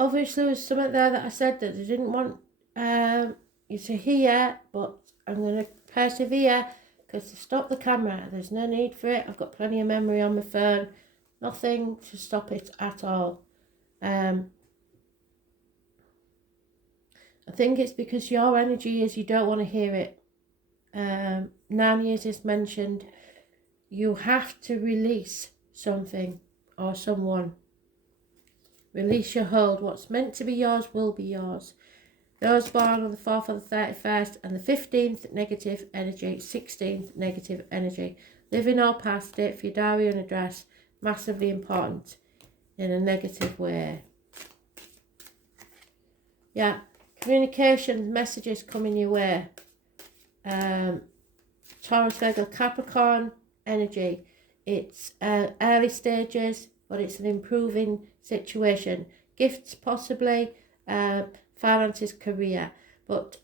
obviously there was something there that I said that I didn't want you to hear, but I'm going to persevere because to stop the camera, there's no need for it. I've got plenty of memory on my phone. Nothing to stop it at all. I think it's because your energy is you don't want to hear it. 9 years is mentioned. You have to release something or someone. Release your hold. What's meant to be yours will be yours. Those born on the 4th or the 31st and the 15th, negative energy, 16th, negative energy. Living or past it for your diary and address, massively important in a negative way. Yeah, communication, messages coming your way. Taurus, Virgo, Capricorn energy. It's early stages, but it's an improving situation. Gifts possibly, finances, career. But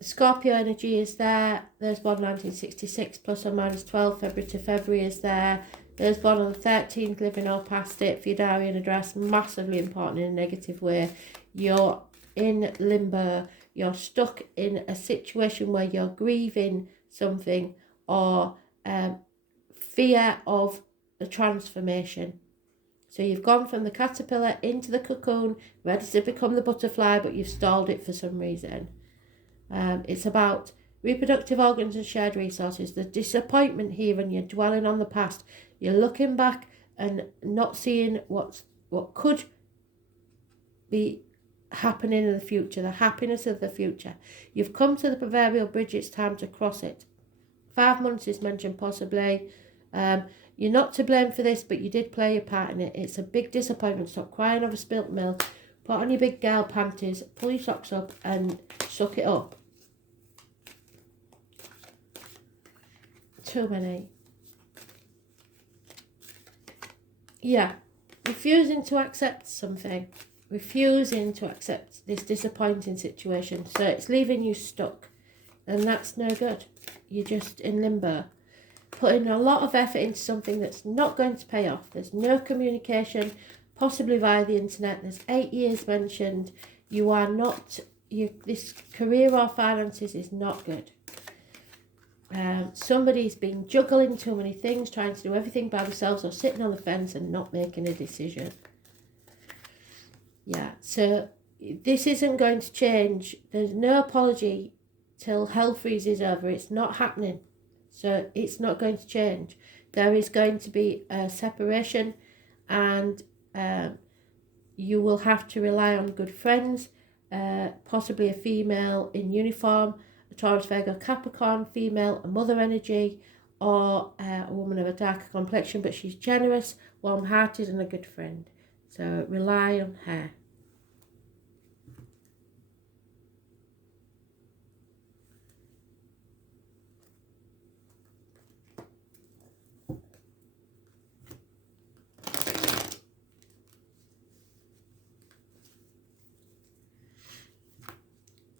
Scorpio energy is there. There's born 1966, plus or minus 12, February to February is there. There's born on the 13th, living or past it for your diary and address, massively important in a negative way. You're in limbo. You're stuck in a situation where you're grieving something or fear of a transformation. So you've gone from the caterpillar into the cocoon, ready to become the butterfly, but you've stalled it for some reason. It's about reproductive organs and shared resources. The disappointment here, and you're dwelling on the past. You're looking back and not seeing what could be happening in the future, the happiness of the future. You've come to the proverbial bridge, it's time to cross it. 5 months is mentioned possibly. You're not to blame for this, but you did play your part in it. It's a big disappointment. Stop crying over spilt milk. Put on your big girl panties, pull your socks up and suck it up. Too many. Yeah, refusing to accept something. Refusing to accept this disappointing situation. So it's leaving you stuck. And that's no good. You're just in limbo. Putting a lot of effort into something that's not going to pay off. There's no communication, possibly via the internet. There's 8 years mentioned. You are not, this career or finances is not good. Somebody's been juggling too many things, trying to do everything by themselves or sitting on the fence and not making a decision. Yeah, so this isn't going to change. There's no apology till hell freezes over. It's not happening. So it's not going to change. There is going to be a separation and you will have to rely on good friends, possibly a female in uniform, a Taurus, Virgo, Capricorn female, a mother energy, or a woman of a darker complexion, but she's generous, warm-hearted and a good friend. So rely on her.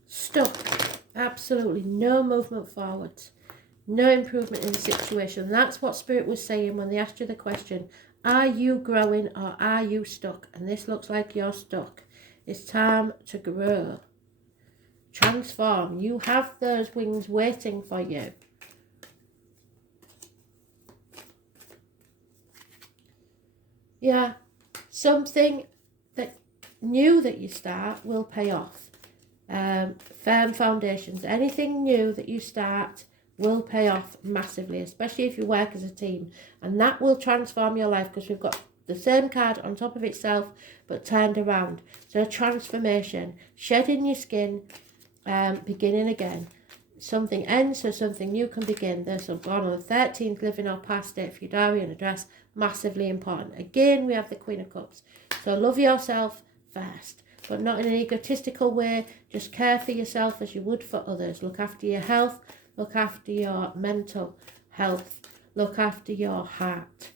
Stuck. Absolutely no movement forwards. No improvement in the situation. That's what Spirit was saying when they asked you the question, are you growing or are you stuck? And this looks like you're stuck. It's time to grow. Transform. You have those wings waiting for you. Yeah. Something that new that you start will pay off. Firm foundations. Anything new that you start will pay off massively, especially if you work as a team, and that will transform your life because we've got the same card on top of itself but turned around. So transformation, shedding your skin, beginning again. Something ends so something new can begin. There's some born on the 13th, living or past it for your diary and address, massively important. Again, we have the Queen of Cups. So love yourself first, but not in an egotistical way. Just care for yourself as you would for others. Look after your health. Look after your mental health. Look after your heart.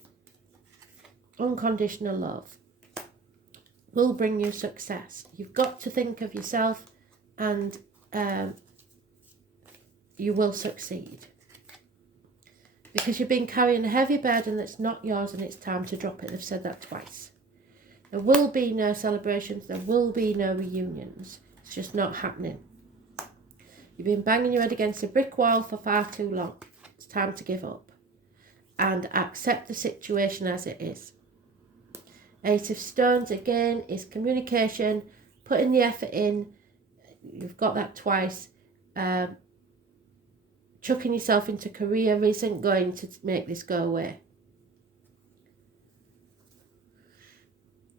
Unconditional love will bring you success. You've got to think of yourself and you will succeed. Because you've been carrying a heavy burden that's not yours and it's time to drop it. They've said that twice. There will be no celebrations, there will be no reunions. It's just not happening. You've been banging your head against a brick wall for far too long. It's time to give up and accept the situation as it is. Eight of Stones, again, is communication, putting the effort in. You've got that twice. Chucking yourself into career isn't going to make this go away.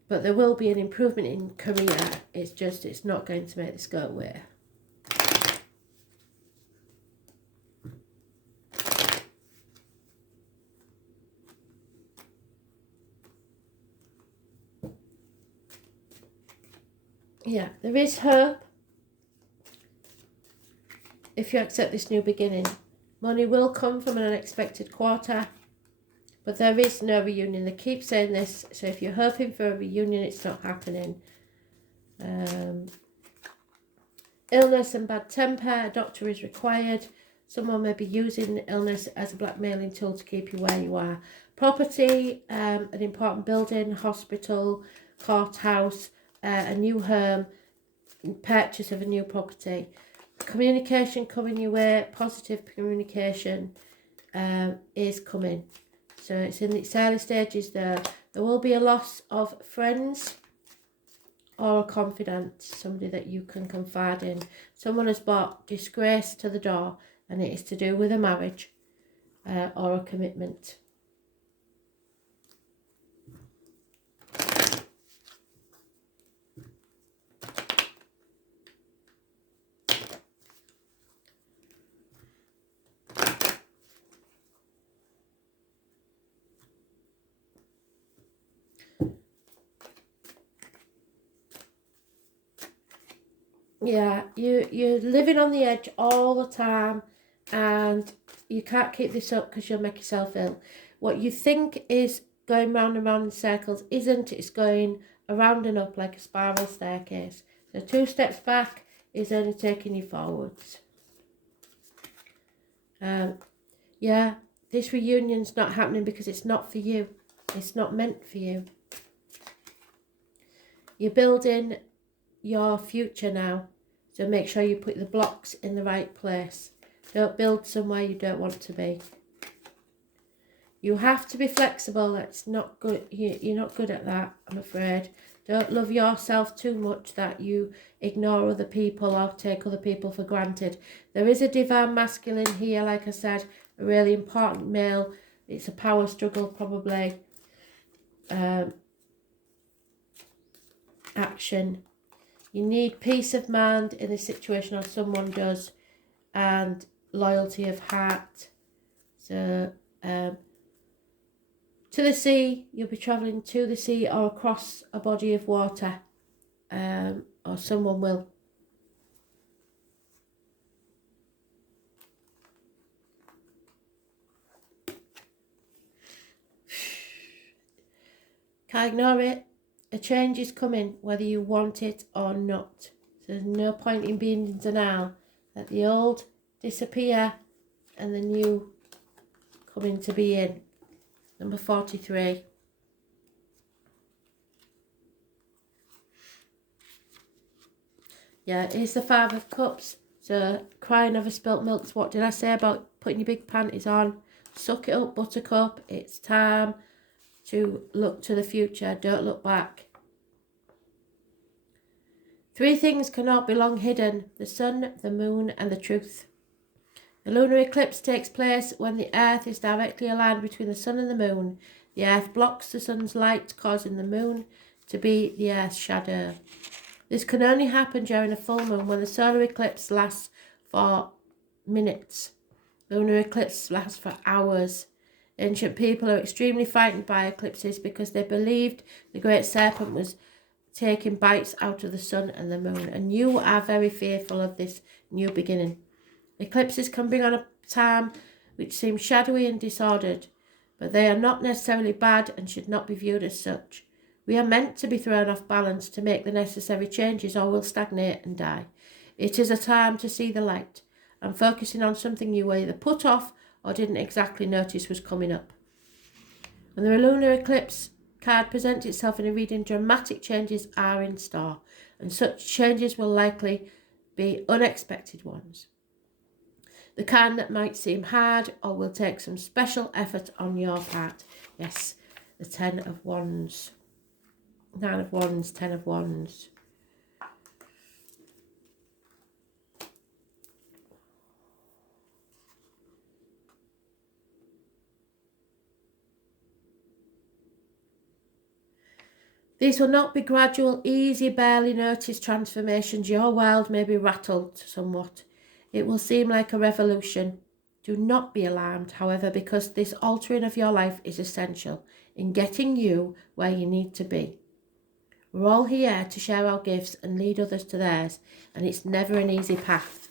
But there will be an improvement in career. It's not going to make this go away. Yeah, there is hope if you accept this new beginning. Money will come from an unexpected quarter, but there is no reunion. They keep saying this, so if you're hoping for a reunion, it's not happening. Illness and bad temper, a doctor is required. Someone may be using illness as a blackmailing tool to keep you where you are. Property, an important building, hospital, courthouse, a new home, purchase of a new property. Communication coming your way, positive communication is coming. So it's in its early stages there. There will be a loss of friends or a confidant, somebody that you can confide in. Someone has brought disgrace to the door, and it is to do with a marriage or a commitment. Yeah, you're living on the edge all the time, and you can't keep this up because you'll make yourself ill. What you think is going round and round in circles isn't. It's going around and up like a spiral staircase. So 2 steps back is only taking you forwards. Yeah, this reunion's not happening because it's not for you. It's not meant for you. You're building your future now, so make sure you put the blocks in the right place. Don't build somewhere you don't want to be. You have to be flexible. That's not good. You're not good at that, I'm afraid. Don't love yourself too much that you ignore other people or take other people for granted. There is a divine masculine here, like I said, a really important male. It's a power struggle probably. Action. You need peace of mind in this situation, or someone does, and loyalty of heart. So, to the sea, you'll be travelling to the sea or across a body of water, or someone will. Can't ignore it. A change is coming, whether you want it or not. So there's no point in being in denial. Let the old disappear and the new come into being. Number 43. Yeah, here's the 5 of Cups. So, crying over spilt milk. What did I say about putting your big panties on? Suck it up, buttercup. It's time to look to the future. Don't look back. 3 things cannot be long hidden: the sun, the moon, and the truth. The lunar eclipse takes place when the earth is directly aligned between the sun and the moon. The earth blocks the sun's light, causing the moon to be the earth's shadow. This can only happen during a full moon, when the solar eclipse lasts for minutes. Lunar eclipse lasts for hours. Ancient people are extremely frightened by eclipses because they believed the great serpent was taking bites out of the sun and the moon, and you are very fearful of this new beginning. Eclipses can bring on a time which seems shadowy and disordered, but they are not necessarily bad and should not be viewed as such. We are meant to be thrown off balance to make the necessary changes, or we'll stagnate and die. It is a time to see the light and focusing on something you either put off or didn't exactly notice was coming up. When the lunar eclipse card presents itself in a reading, dramatic changes are in store, and such changes will likely be unexpected ones. The kind that might seem hard or will take some special effort on your part. Yes, the 10 of Wands, 9 of Wands, 10 of Wands. These will not be gradual, easy, barely noticed transformations. Your world may be rattled somewhat. It will seem like a revolution. Do not be alarmed, however, because this altering of your life is essential in getting you where you need to be. We're all here to share our gifts and lead others to theirs, and it's never an easy path.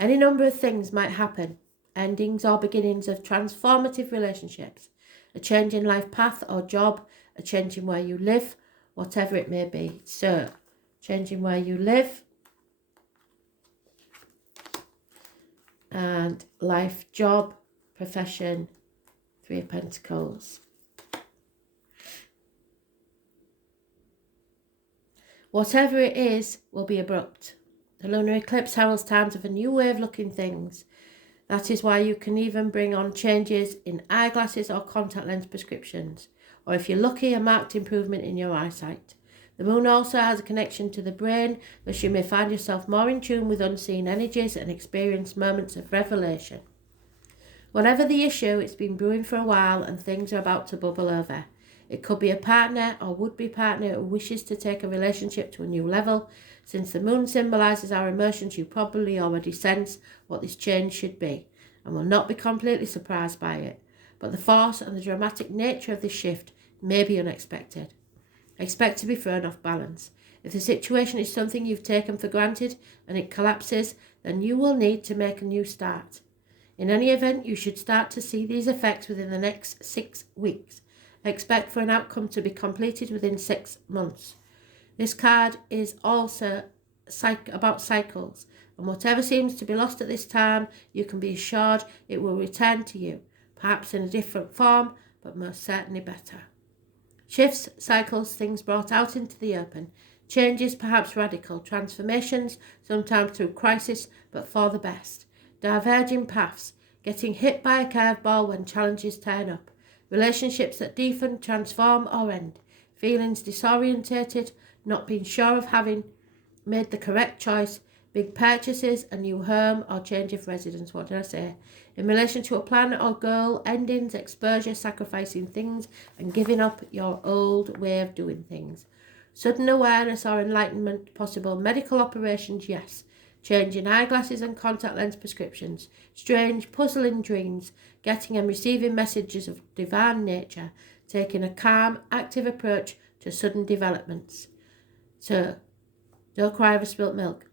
Any number of things might happen, endings or beginnings of transformative relationships, a change in life path or job, a change in where you live, whatever it may be. So, changing where you live and life, job, profession, 3 of Pentacles. Whatever it is will be abrupt. The lunar eclipse heralds times of a new way of looking things. That is why you can even bring on changes in eyeglasses or contact lens prescriptions, or if you're lucky, a marked improvement in your eyesight. The moon also has a connection to the brain, thus you may find yourself more in tune with unseen energies and experience moments of revelation. Whatever the issue, it's been brewing for a while and things are about to bubble over. It could be a partner or would-be partner who wishes to take a relationship to a new level. Since the moon symbolises our emotions, you probably already sense what this change should be and will not be completely surprised by it. But the force and the dramatic nature of this shift may be unexpected. Expect to be thrown off balance. If the situation is something you've taken for granted and it collapses, then you will need to make a new start. In any event, you should start to see these effects within the next 6 weeks. Expect for an outcome to be completed within 6 months. This card is also about cycles, and whatever seems to be lost at this time, you can be assured it will return to you, perhaps in a different form, but most certainly better. Shifts, cycles, things brought out into the open, changes, perhaps radical, transformations, sometimes through crisis, but for the best. Diverging paths, getting hit by a curveball when challenges turn up. Relationships that deepen, transform or end. Feelings disorientated, not being sure of having made the correct choice. Big purchases, a new home or change of residence. What did I say? In relation to a plan or goal, endings, exposure, sacrificing things and giving up your old way of doing things. Sudden awareness or enlightenment, possible medical operations, yes. Change in eyeglasses and contact lens prescriptions. Strange, puzzling dreams. Getting and receiving messages of divine nature. Taking a calm, active approach to sudden developments. So, don't cry over spilt milk.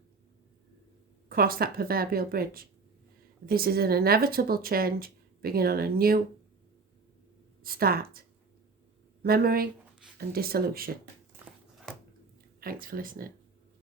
Cross that proverbial bridge. This is an inevitable change, bringing on a new start. Memory and dissolution. Thanks for listening.